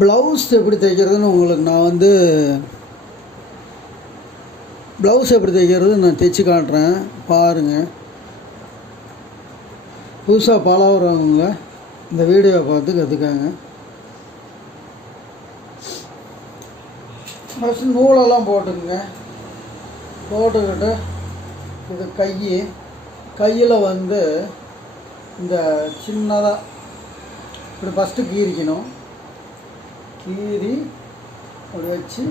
Blouse எப்படி தைக்கிறதுன்னு உங்களுக்கு நான் வந்து ப்ளவுஸ் எப்படி தைக்கிறது நான் தைச்சி காட்டுறேன் பாருங்கள். புதுசாக பழகுறவங்க இந்த வீடியோவை பார்த்து கற்றுக்காங்க. ஃபஸ்ட்டு நூலெல்லாம் போட்டுக்குங்க. போட்டுக்கிட்டு இது கையில் வந்து இந்த சின்னதாக இப்படி ஃபஸ்ட்டு கீறிக்கணும். கீறி அப்படி வச்சு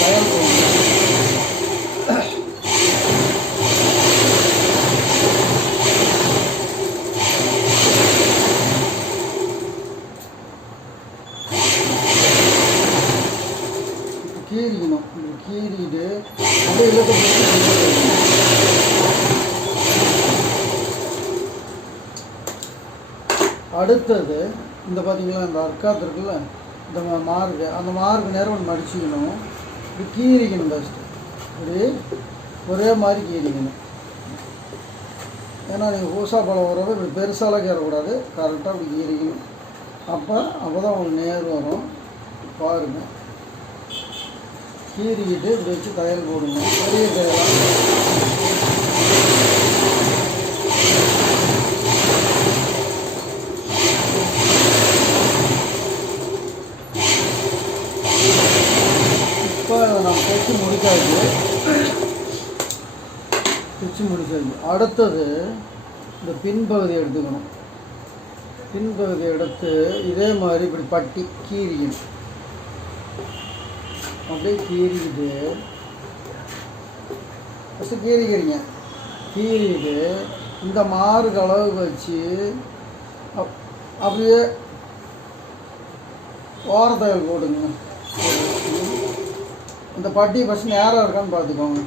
தயார் பண்ணணும். கீறிக்கணும். கீறிட்டு அப்படியே இலக்க அடுத்தது இந்த பார்த்திங்களா இந்த அர்க்காத்து இருக்குல்ல, இந்த மார்க்கு அந்த மார்க்கு நேரம் ஒன்று மடிச்சிக்கணும். இப்படி கீறிக்கணும். ஃபஸ்ட்டு இப்படி ஒரே மாதிரி கீறிக்கணும். ஏன்னா நீங்கள் ஊசா பழம் வரவே இப்படி பெருசாலாம் கீறக்கூடாது, கரெக்டாக இப்படி கீறிக்கணும். அப்போ தான் உங்களுக்கு நேர் வரும். பாருங்கள், கீறிக்கிட்டு இப்படி வச்சு தையல் போடுங்க. பெரிய தையலாம் இப்போ நம்ம தைச்சி முடிச்சாச்சு. அடுத்தது இந்த பின்பகுதி எடுத்துக்கணும். பின்பகுதி எடுத்து இதே மாதிரி இப்படி பட்டி கீறிக்கணும். அப்படியே கீறிக்கிட்டு ஃபஸ்ட்டு கீறிக்கிறீங்க. கீறிட்டு இந்த மார்க் அளவுக்கு வச்சு அப்படியே ஓரத்தையல் போடுங்க. இந்த பட்டி ஃபஸ்ட்டு நேராக இருக்கான்னு பார்த்துக்கோங்க.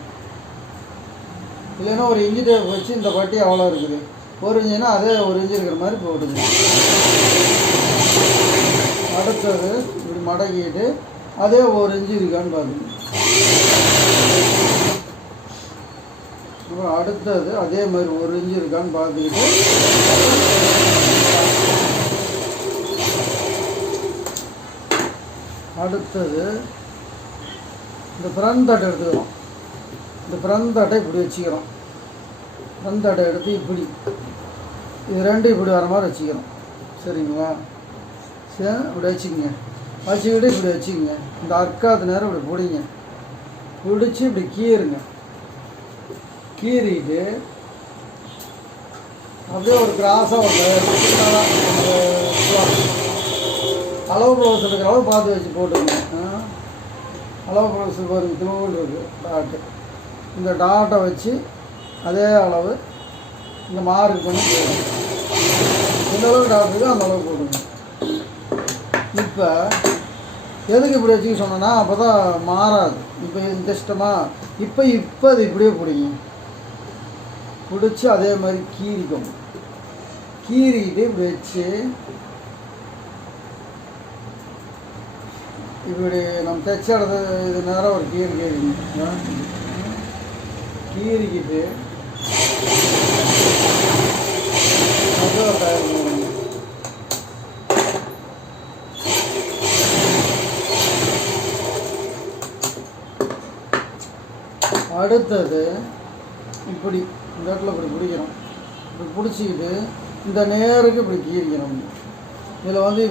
இல்லைன்னா ஒரு இன்ச்சு டேப் வச்சு இந்த பட்டி அவ்வளோ இருக்குது, ஒரு இன்ச்சுனா அதே ஒரு இன்ச்சு இருக்கிற மாதிரி போடுங்க. அடுத்தது இப்படி மடக்கிட்டு அதே ஒரு இன்ச்சு இருக்கான்னு பார்த்துங்க. அப்புறம் அடுத்தது அதே மாதிரி ஒரு இன்ச்சு இருக்கான்னு பார்த்துக்கிட்டு அடுத்தது இந்த ஃப்ரண்ட் தட்டை எடுத்துக்கிறோம். இந்த ஃப்ரண்ட் தட்டை இப்படி வச்சுக்கிறோம். ஃப்ரண்ட் தட்டை எடுத்து இப்படி இது ரெண்டும் இப்படி வர மாதிரி வச்சுக்கிறோம். சரிங்களா? சரி, இப்படி வச்சுக்கோங்க. வச்சுக்கிட்டு இப்படி வச்சுக்கோங்க. இந்த அர்க்காத்து நேரம் இப்படி பிடிங்க. பிடிச்சி இப்படி கீறுங்க. கீறிட்டு அப்படியே ஒரு கிராஸாக ஒரு அளவு ப்ளவுஸ் எடுக்கிற அளவு பார்த்து வச்சு போட்டுங்க. அளவு ப்ளவுஸுக்கு ஒரு தூள் இருக்குது டாட்டு. இந்த டாட்டை வச்சு அதே அளவு இந்த மார்க் பண்ணி போடுங்க. எந்த அளவுக்கு டாட் இருக்கோ அந்த அளவுக்கு போடுங்க. இப்போ எதுக்கு இப்படி வச்சுக்க சொன்னோன்னா அப்போ தான் மாறாது. இப்போ இந்த இஷ்டமாக இப்போ அது இப்படியே பிடிங்க. பிடிச்சி அதே மாதிரி கீறிக்கோங்க. கீறிக்கிட்டு இப்படி வச்சு இப்படி நம்ம தைச்ச இடத்துல இது நேரம் ஒரு கீறிங்க. கீறிக்கிட்டு தயார் பண்ணுங்க. அடுத்தது இப்படி இந்த இடத்துல இப்படி பிடிக்கிறோம். இப்படி பிடிச்சிக்கிட்டு இந்த நேருக்கு இப்படி கீறிக்கணும். இதில் வந்து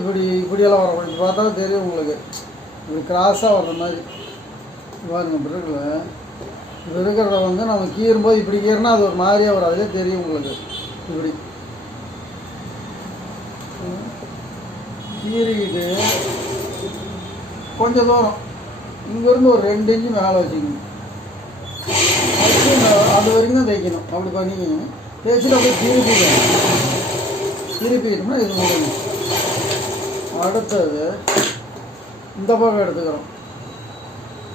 இப்படியெல்லாம் வர இப்படி பார்த்தா தெரியும் உங்களுக்கு. இப்படி கிராஸாக வர்ற மாதிரி பாருங்க. இப்படி இருக்குல்ல, இப்படி இருக்கிறத வந்து நம்ம கீறும்போது இப்படி கீறினா அது ஒரு மாதிரியாக வரும். அதே தெரியும் உங்களுக்கு. இப்படி கீறிக்கிட்டு கொஞ்சம் தூரம் இங்கேருந்து ஒரு 2 இன்ச்சு மேலே வச்சுக்கணும். வச்சு அது வரைக்கும் தான் தைக்கணும். அப்படி பண்ணிக்கணும். தேய்ச்சிட்டு அப்படியே திருப்பிக்கிட்டோம்னா இது முடியும். அடுத்தது இந்த பக்கம் எடுத்துக்கிறோம்.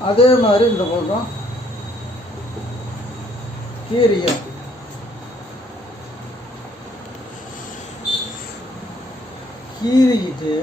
அதே மாதிரி இந்த பக்கம் கீரியம் கீறிக்கிட்டு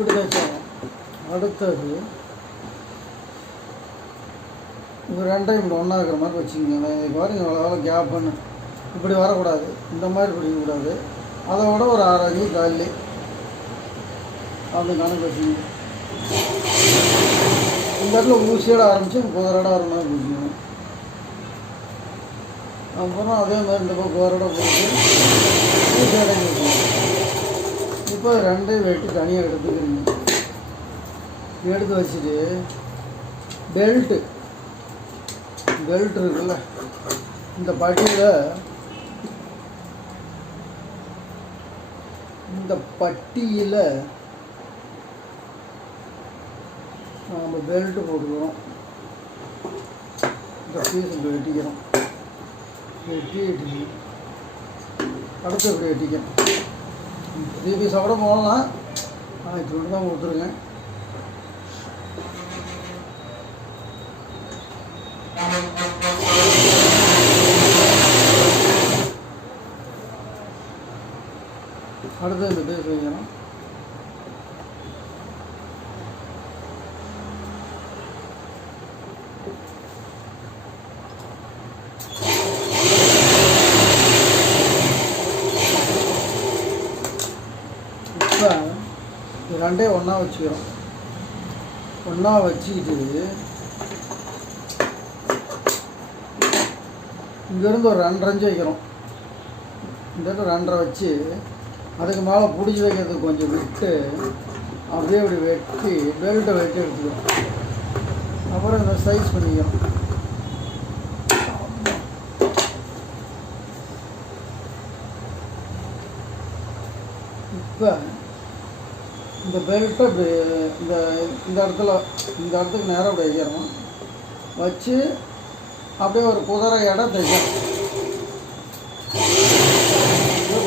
இப்படி தைச்சாகும். அடுத்தது இது ரெண்டையும் இப்படி ஒன்றா இருக்கிற மாதிரி வச்சுக்கோங்க. இது பாருங்க எவ்வளோ கேப் பண்ணு, இப்படி வரக்கூடாது, இந்த மாதிரி பிடிக்கக்கூடாது. அதை விட ஒரு 6 அடி தள்ளி அப்படி கணக்கு வச்சுக்கோங்க. இந்த இடத்துல ஊசியோட ஆரம்பித்து குதிரோட வர மாதிரி பிடிக்கணும். அப்புறம் அதே மாதிரி இந்த பக்கம் குதிரோட போட்டு ஊசியோட வைக்கணும். இப்போ ரெண்டையும் வெட்டி தனியாக எடுத்துக்கிறீங்க. எடுத்து வச்சுட்டு பெல்ட்டு இருக்குல்ல, இந்த பட்டியில் நம்ம பெல்ட்டு போட்டுக்கிறோம். இந்த பீஸ் இப்படி வெட்டிக்கிறோம். வெட்டிட்டு அடுத்து இப்படி வெட்டிக்கணும். 3 பீஸாக கூட போடலாம். இப்படி தான் கொடுத்துருங்க. அடுத்து இந்த பீஸ் வைக்கணும். இப்போ இது ரெண்டையும் ஒன்றா வச்சுக்கிறோம். ஒன்றா வச்சுக்கிட்டு இங்கேருந்து ஒரு 2.5 இன்ச்சு வைக்கிறோம். இந்த இடத்துல 2.5 வச்சு அதுக்கு மேலே பிடிச்சி வைக்கிறதுக்கு கொஞ்சம் விட்டு அப்படியே இப்படி வெட்டி பெல்ட்டை வெட்டி எடுத்துக்கிறோம். அப்புறம் இந்த சைஸ் பண்ணிக்கிறோம். இப்போ இந்த பெல்ட்டை இப்படி இந்த இடத்துக்கு நேராக இப்படி வைக்கிறோம். வச்சு அப்படியே ஒரு குதிரை இடம் தைக்கிறோம்.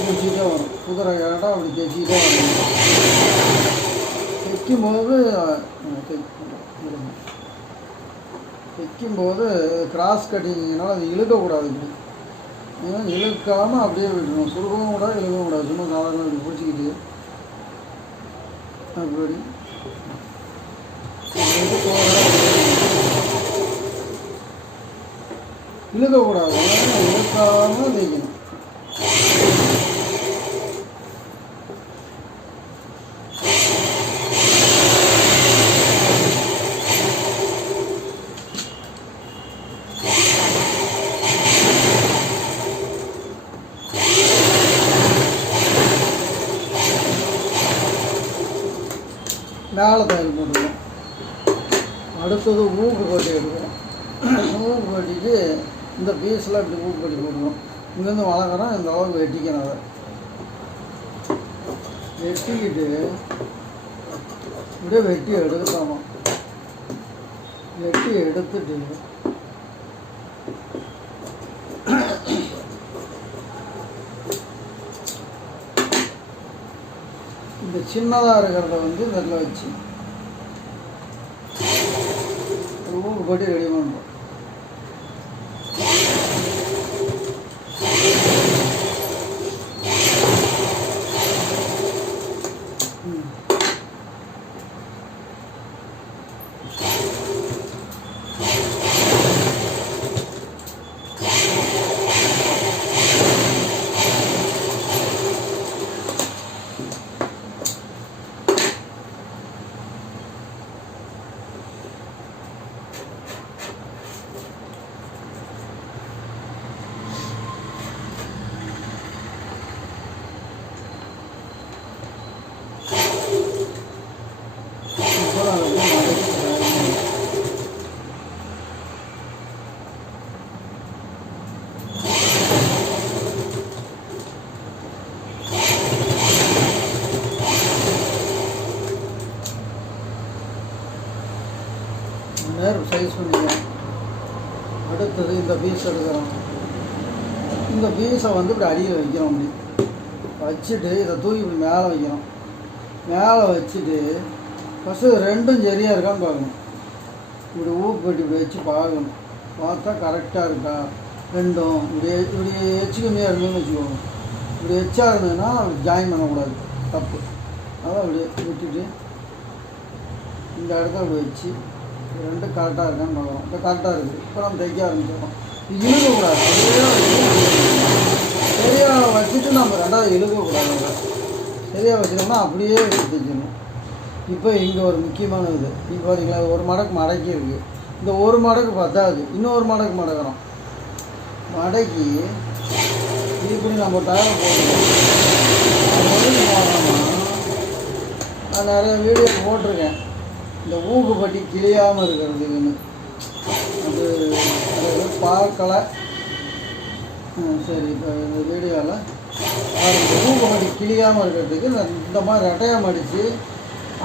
தைச்சிட்டே வரும். குதிரை இடம் அப்படி தைச்சிட்டே வரும். தைக்கும்போது கிராஸ் கட்டிங்கனால அது இழுக்கக்கூடாது. இழுக்காமல் அப்படியே விடணும். சுருக்கவும் கூடாது, இழுக்கவும் கூடாது. சும்மா சாதாரண இப்படி பிடிச்சிக்கிட்டு அப்படி இழுக்கக்கூடாது. இழுக்காமல் தைக்கணும். மேலே தையல் போட்டுருவோம். அடுத்தது ஊக்கு கொட்டி எடுக்கிறோம். ஊக்கு கொட்டிட்டு இந்த பீஸில் இப்படி ஊக்கு கொட்டி போட்டுருவோம். இங்கேருந்து வளர்க்குறோம். இந்த அளவுக்கு வெட்டிக்கணும். அதை வெட்டிக்கிட்டு இப்படியே வெட்டி எடுக்கலாமா. வெட்டி எடுத்துட்டு இந்த சின்னதாக இருக்கிறத வந்து இதில் வச்சு ஊக்கு போட்டு ரெடி பண்ணுறோம். நேரம் சைஸ் பண்ணிக்கிறோம். அடுத்தது இந்த பீஸ் எடுக்கிறோம். இந்த பீஸை வந்து இப்படி அடியில் வைக்கிறோம். அப்படி வச்சுட்டு இதை தூக்கி இப்படி மேலே வைக்கிறோம். மேலே வச்சுட்டு ஃபஸ்ட்டு ரெண்டும் சரியாக இருக்கான்னு பார்க்கணும். இப்படி ஊக்குப்பட்டி இப்படி வச்சு பார்க்கணும். பார்த்தா கரெக்டாக இருக்கா ரெண்டும். இப்படி எச்சு கம்மியாக இருந்ததுன்னு வச்சுக்கோங்க. இப்படி எச்சா இருந்ததுன்னா ஜாயின் பண்ணக்கூடாது, தப்பு. அதான் இப்படி விட்டுட்டு இந்த இடத்த அப்படி வச்சு ரெண்டும் கரெக்டாக இருக்கான்னு பார்க்குறோம். இப்போ கரெக்டாக இருக்குது. இப்போ நம்ம தைக்க ஆரம்பிச்சிடறோம். இழுக்கக்கூடாது. சரியாக வச்சுட்டு நம்ம ரெண்டாவது இழுக்கக்கூடாது. சரியாக வச்சுட்டோம்னா அப்படியே தைக்கணும். இப்போ இங்கே ஒரு முக்கியமான இது இப்போ பார்த்தீங்களா, ஒரு மடக்கு மடக்கி இருக்குது. இந்த ஒரு மடக்கு பத்தாது, இன்னொரு மடக்கு மடக்கிறோம். மடக்கி இப்படி நம்ம டயரை போட்டுக்கணும். நான் நிறைய வீடியோ போட்டிருக்கேன் இந்த ஊக்குப்பட்டி கிளியாமல் இருக்கிறதுக்குன்னு. அது பார்க்கலை. சரி, இப்போ இந்த வீடியோவில் இந்த ஊக்குப்பட்டி கிளியாமல் இருக்கிறதுக்கு இந்த மாதிரி ரெட்டையாக மடித்து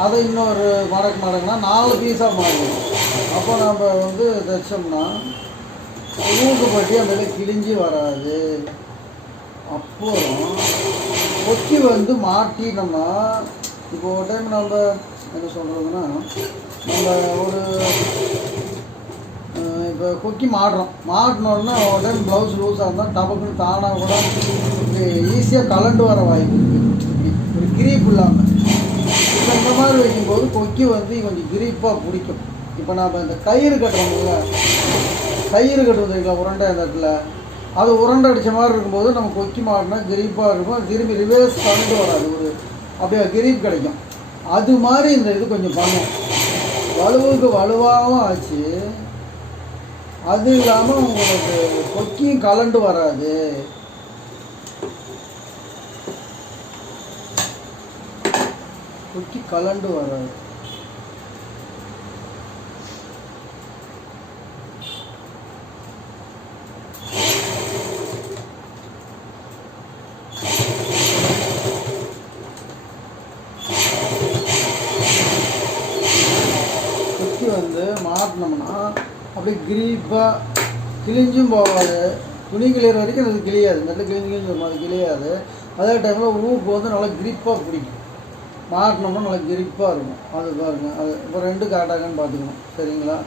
அதை இன்னொரு மடக்குனா 4 பீஸாக மாறிடும். அப்போ நம்ம தைச்சோம்னா ஊக்குப்பட்டி அந்த கிழிஞ்சி வராது. அப்புறம் கொக்கி மாட்டினோம்னா இப்போ ஒரு டைம் நம்ம என்ன சொல்கிறதுன்னா, நம்ம ஒரு இப்போ கொக்கி மாட்டினோன்னா ஒரு டைம் ப்ளவுஸ் லூஸாக இருந்தால் டபக்குன்னு தானாக கூட ஈஸியாக கலண்டு வர வாய்ப்பு இருக்குது. ஒரு கிரீப் இல்லாமல் இப்போ இந்த மாதிரி வைக்கும்போது கொக்கி கொஞ்சம் கிரீப்பாக பிடிக்கும். இப்போ நம்ம இந்த கயிறு கட்டுறோம்ல, கயிறு கட்டுறதுல உருண்டை அந்த இடத்துல அது உருண்டை அடித்த மாதிரி இருக்கும்போது நம்ம கொக்கி மாட்டினா கிரீப்பாக இருக்கும். திரும்பி ரிவர்ஸ் கலந்து வராது, ஒரு அப்படியே கிரீப் கிடைக்கும். அது மாதிரி இந்த இது கொஞ்சம் பண்ணும். வலுவுக்கு வலுவாகவும் ஆச்சு, அது இல்லாமல் உங்களுக்கு கொக்கியும் கலண்டு வராது. கொக்கி கலண்டு வராது. மாட்டினோம்னா அப்படியே கிரீப்பாக கிழிஞ்சும் போகாது. துணி கிளியற வரைக்கும் அது கிளியாது, நல்ல கிழிஞ்சு வரும், அது கிளியாது. அதே டைமில் ஊக்கு நல்லா கிரிப்பாக பிடிக்கும். மாட்டினோம்னா நல்லா கிரிப்பாக இருக்கும். அது பாருங்கள், அது இப்போ 2 கரெக்டாகன்னு பார்த்துக்கணும். சரிங்களா?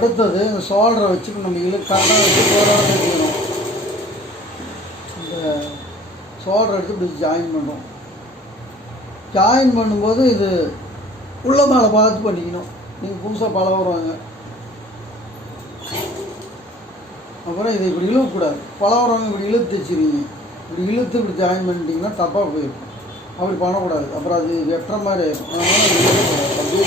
அடுத்தது இந்த ஷோல்டரை வச்சு நம்ம கரெக்டாக வச்சு போராட வைக்கணும். இந்த ஷோல்டரை எடுத்து இப்படி ஜாயின் பண்ணுறோம். ஜாயின் பண்ணும்போது இது உள்ள மேலே பார்த்து பண்ணிக்கணும். நீங்கள் புதுசாக பழகுறவங்க அப்புறம் இதை இப்படி இழுக்கக்கூடாது. பழகுறவங்க இப்படி இழுத்து வச்சுருவீங்க. இப்படி இழுத்து இப்படி ஜாயின் பண்ணிட்டீங்கன்னா தப்பாக போயிருக்கும். அப்படி பண்ணக்கூடாது, அப்புறம் அது வெட்டுற மாதிரி ஆயிருக்கும். அதனால் அப்படியே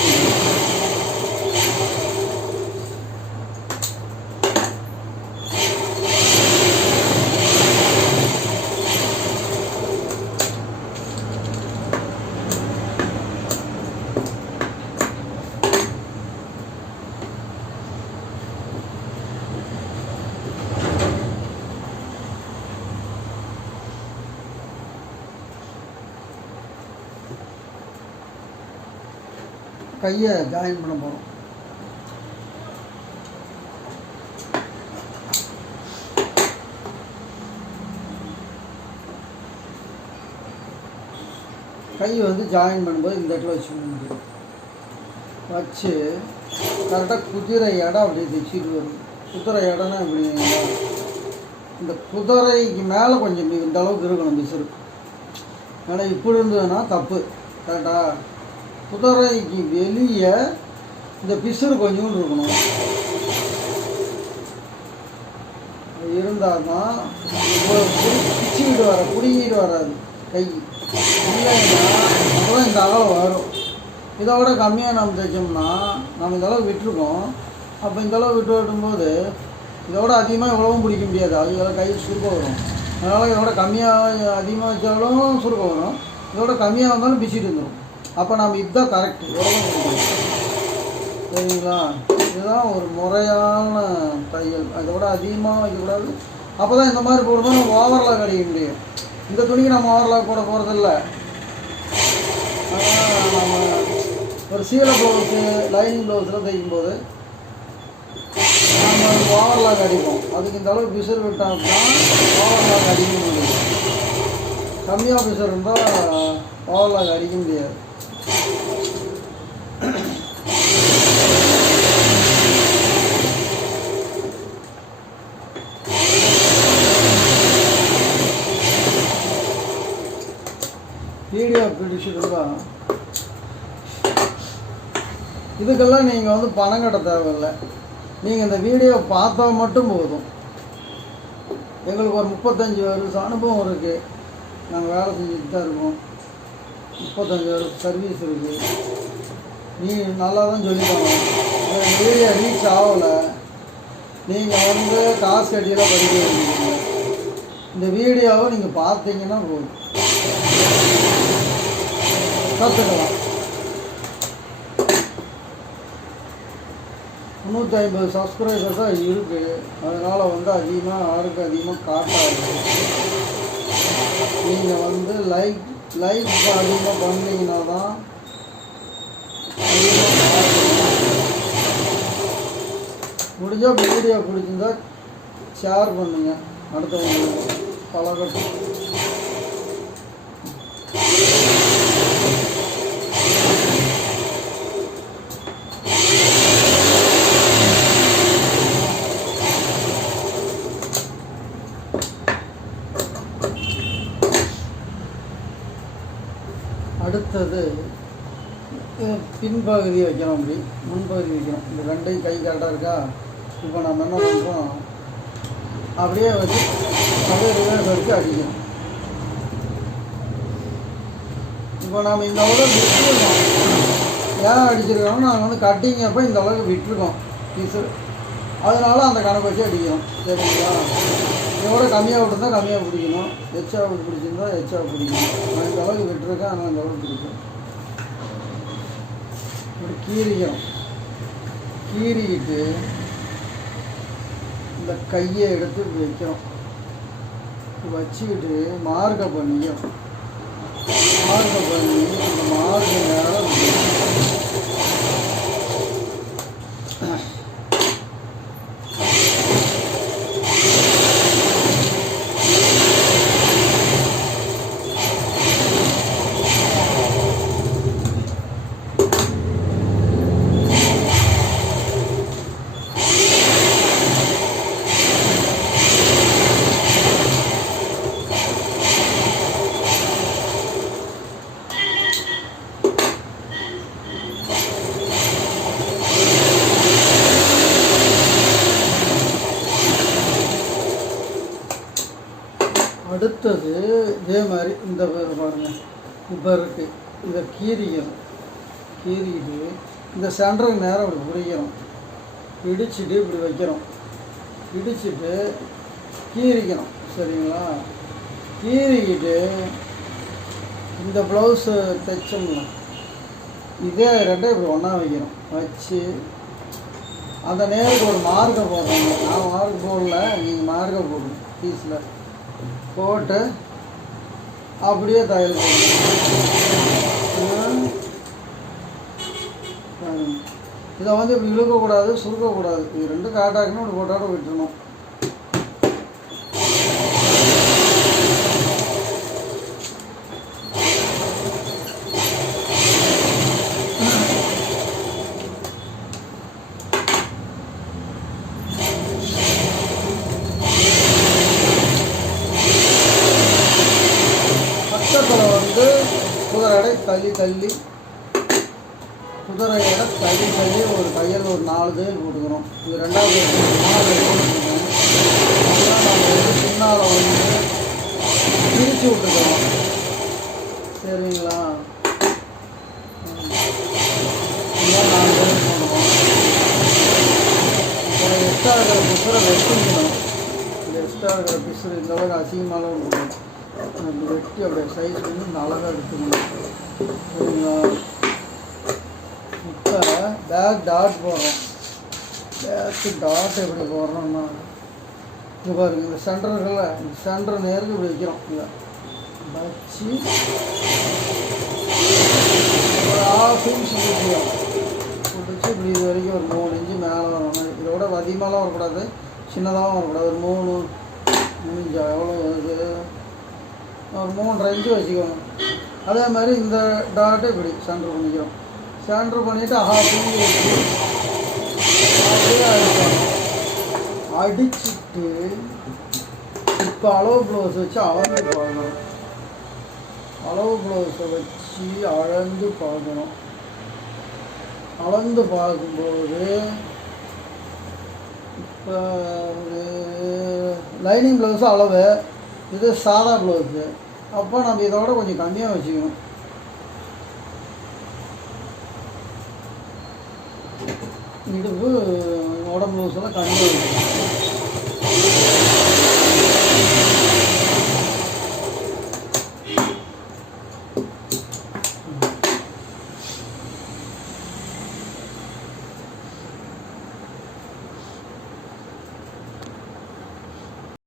கையை ஜாயின் பண்ண போகிறோம். கை ஜாயின் பண்ணும்போது இந்த இடத்துல வச்சு வச்சு கரெக்டாக குதிரை இடம் அப்படியே தைச்சிட்டு வரும். குதிரை இடம்னா இப்படி இந்த குதிரைக்கு மேலே கொஞ்சம் இப்படி இந்த அளவுக்கு இருக்கணும் பிசுறு. ஏன்னா இப்படி இருந்ததுன்னா தப்பு. கரெக்டாக குதிரைக்கு வெளியே இந்த பிசுறு கொஞ்சோண்டு இருக்கணும். இருந்தால் தான் பிச்சுக்கிட்டு பிடிக்கிட்டு வராது கை. இல்லைன்னா அப்புறம் இந்த அளவு வரும். இதை விட கம்மியாக நம்ம தைச்சோம்னா நம்ம இந்த அளவு விட்டுருக்கோம். அப்போ இந்த அளவு விட்டு விட்டும்போது இதோட அதிகமாக இவ்வளவும் பிடிக்க முடியாது, அது கை சுருக்கம் வரும். அதனால் இதோட கம்மியாக அதிகமாக வச்சாலும் சுருக்கம் வரும், இதோட கம்மியாக இருந்தாலும் பிச்சுட்டு வந்துடும். அப்போ நம்ம இதுதான் கரெக்டு, எவ்வளோ சரிங்களா? இதுதான் ஒரு முறையான தையல். அதோட அதிகமாக வைக்கக்கூடாது. அப்போ தான் இந்த மாதிரி போடும்போது நம்ம ஓவர்லாக் அடிக்க முடியும். இந்த துணிக்கு நம்ம ஓவர்லாக் போட போகிறதில்ல. ஆனால் நம்ம ஒரு சீலை ப்ளவுஸு லைனிங் ப்ளவுஸில் தைக்கும்போது நம்ம ஓவர்லாக் அடிப்போம். அதுக்கு இந்த அளவுக்கு பிசர் விட்டால் தான் ஓவர்லாக் அடிக்க முடியும். கம்மியாக பிசர் இருந்தால் ஓவர்லாக் அடிக்க முடியாது. வீடியோ பிடிச்சிருந்தா இதுக்கெல்லாம் நீங்கள் வந்து பணம் கட்ட தேவையில்லை. நீங்கள் இந்த வீடியோ பார்த்தா மட்டும் போதும். எங்களுக்கு ஒரு 35 வருஷம் அனுபவம் இருக்குது. நாங்கள் வேலை செஞ்சுட்டு தான் இருக்கோம். 35 வருஷம் சர்வீஸ் இருக்குது. நீ நல்லா தான் சொல்லிப்பாங்க. வீடியோ ரீச் ஆகலை, நீங்கள் வந்து காசு கட்டியெல்லாம் படிக்க வேண்டியது. இந்த வீடியோவை நீங்கள் பார்த்தீங்கன்னா போதும், கற்றுக்கலாம். 350 சப்ஸ்கிரைபர்ஸ் தான் இருக்குது. அதனால் வந்து யாருக்கு அதிகமாக காட்டாது. நீங்கள் வந்து லைக் அதிகமாக பண்ணிங்கன்னா தான் முடிஞ்சால் வீடியோ பிடிச்சிருந்தா ஷேர் பண்ணுங்கள், அடுத்தவங்களுக்கு பழகட்டும். அடுத்தது பின்பகுதி வைக்கணும், அப்படி முன்பகுதி வைக்கணும். இந்த ரெண்டையும் கை கரெக்டாக இருக்கா? இப்போ நம்ம என்ன பண்ணுறோம், அப்படியே வச்சு அப்படியே ரிவர்ஸ் வரைக்கும் அடிக்கணும். இப்போ நம்ம இந்த அளவுக்கு விட்டுருக்கோம். ஏன் அடிச்சிருக்கோம்னா நாங்கள் வந்து கட்டிங் அப்போ இந்த அளவுக்கு விட்டுருக்கோம் பீஸு, அதனால அந்த கணக்கு வச்சு அடிக்கணும். சரிங்களா? இதோட கம்மியாக விட்டுருந்தா கம்மியாக பிடிக்கணும், எச்சா பிடிச்சிருந்தா எச்சா பிடிக்கணும். நான் இந்த அளவுக்கு விட்டுருக்கேன், ஆனால் இந்த அளவுக்கு பிடிக்கும். இப்படி கீறிக்கிட்டு இந்த கையை எடுத்து இப்படி வைக்கிறோம். வச்சுக்கிட்டு மார்க்கப் பண்ணிக்கிறோம். மார்க்கப் பண்ணி இந்த மார்க்கு நேரம் அடுத்தது இதே மாதிரி இந்த பாருங்கள், இப்போ இருக்குது. இதை கீறிக்கிட்டு இந்த சென்டருக்கு நேரம் இப்படி பிடிக்கிறோம். இடிச்சுட்டு இப்படி வைக்கிறோம். இடிச்சுட்டு கீறிக்கணும். சரிங்களா? கீறிக்கிட்டு இந்த ப்ளவுஸு தைச்சோம்ல, இதே ரெண்டையும் இப்படி ஒன்றா வைக்கிறோம். வச்சு அந்த நேருக்கு ஒரு மார்க்கை போடுறாங்க. நான் மார்க் போடல, நீங்கள் மார்க்கை போடணும். பீஸில் போட்டு அப்படியே தையல் போடணும். இதை வந்து இப்படி இழுக்கக்கூடாது, சுருக்கக்கூடாது. இது ரெண்டும் காட்டாக்கணும். இப்படி போட்டாட விட்டுணும். பக்கத்தில் வந்து குதிரை தள்ளி குதிரையோட தள்ளி ஒரு தையல் ஒரு 4 தையல் போட்டுக்கிறோம். இது ரெண்டாவது 4 போட்டுருக்கோம். அதெல்லாம் நம்ம வந்து பின்னால் வந்து பிரித்து விட்டுக்கிறோம். சரிங்களா? இதெல்லாம் 4 தையல் போடுவோம். அப்புறம் எக்ஸ்ட்ரா இருக்கிற குதிரை வெட்டி எக்ஸ்ட்ரா இருக்கிற பீஸில் இந்த அளவுக்கு அசிங்கமாலாம் இருக்கும். அப்படி வெட்டி அப்படியே சைஸ் பண்ணி அழகாக எடுத்துக்கணும். சரிங்களா? இப்போ பேக் டாட் போடுறோம். பேக்கு டாட் எப்படி போடுறோம்னா இது பாருங்க, இந்த சென்டர் இருக்குல்ல, இந்த சென்டர் நேருக்கு இப்படி வைக்கிறோம். இல்லை வச்சு ஒரு 1/2 இன்ச் பிடிக்கும். பிடிச்சி இப்படி இது வரைக்கும் ஒரு 3 இன்ச்சு மேலே வர மாதிரி. இதோட அதிகமாகலாம் வரக்கூடாது, சின்னதாகவும் வரக்கூடாது. ஒரு 3 இன்ச்சா எவ்வளோ வருது, ஒரு 3.5 இன்ச்சு வச்சுக்கோங்க. அதே மாதிரி இந்த டாட்டை இப்படி சென்டர் பண்ணிக்கிறோம். சென்டர் பண்ணிவிட்டு 1/2 இன்ச்சு வச்சு அப்படியே அடிச்சுட்டு இப்போ அளவு ப்ளவுஸ் வச்சு அளந்து பார்க்கணும். அளவு ப்ளவுஸை வச்சு அளந்து பார்க்கணும். அளந்து பார்க்கும்போது இப்போ லைனிங் ப்ளவுஸு அளவு, இது சாதா ப்ளவுஸு. அப்போ நம்ம இதோட கொஞ்சம் கம்மியாக வச்சுக்கணும். இடுப்பு உடம்பு ப்ளவுஸெல்லாம் கம்மியாக வச்சுக்கணும்.